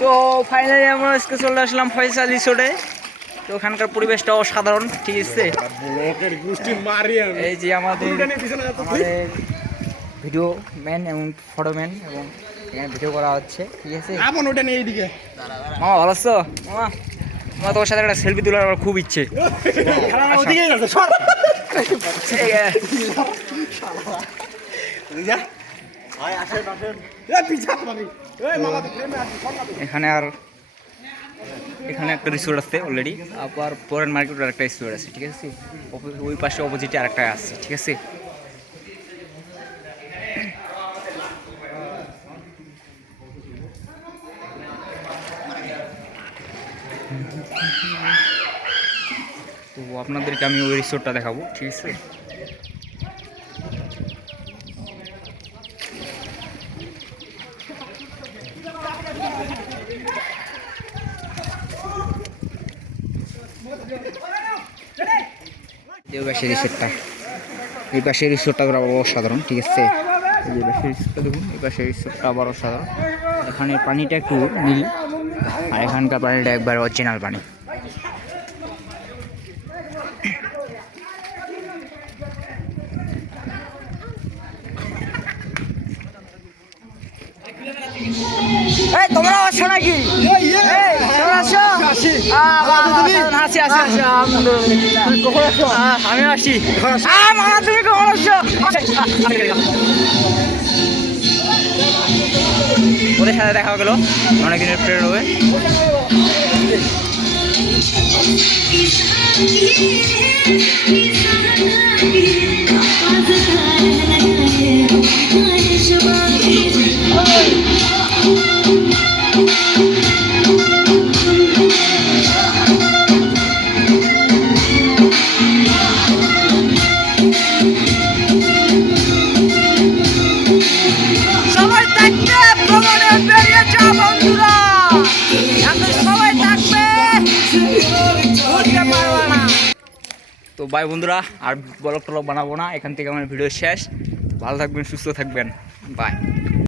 তো ফাইনালি আমরা আজকে চলে আসলাম ফয়সাল রিসোর্টে। তো ওখানকার পরিবেশটা অসাধারণ, ঠিক আছে। এই যে আমাদের ভিডিও ম্যান এবং ফটো ম্যান, এবং এখানে ভিডিও করা হচ্ছে, ঠিক আছে। মামা ভালো আছো? মামা আমার তোমার সাথে একটা সেলফি তোলার আমার খুব ইচ্ছে। এখানে একটা রিসোর্ট আছে অলরেডি, আবার পরের মার্কেটের একটা রিসোর্ট আছে, ঠিক আছে। ওই পাশে অপোজিটে আরেকটা আছে, ঠিক আছে। তো আপনাদেরকে আমি ওই রিসোর্টটা দেখাবো, ঠিক আছে। এই পাশের রিসোর্টটা অসাধারণ, ঠিক আছে। এই পাশের রিসোর্টটা দেখুন, এই পাশের রিসোর্টটা আবার অসাধারণ। এখানে পানিটা একটু নীল, আর এখানকার পানিটা একবার অরিজিনাল পানি। তোমরা আসছো নাকি? আমি আসি। তুমি কখন আসছো? ওদের সাথে দেখা গেল, অনেকদিনের ফ্রেন্ড হবে। তো বাই বন্ধুরা, আর ব্লগ টলগ বানাবো না, এখান থেকে আমার ভিডিও শেষ। ভালো থাকবেন, সুস্থ থাকবেন, বাই।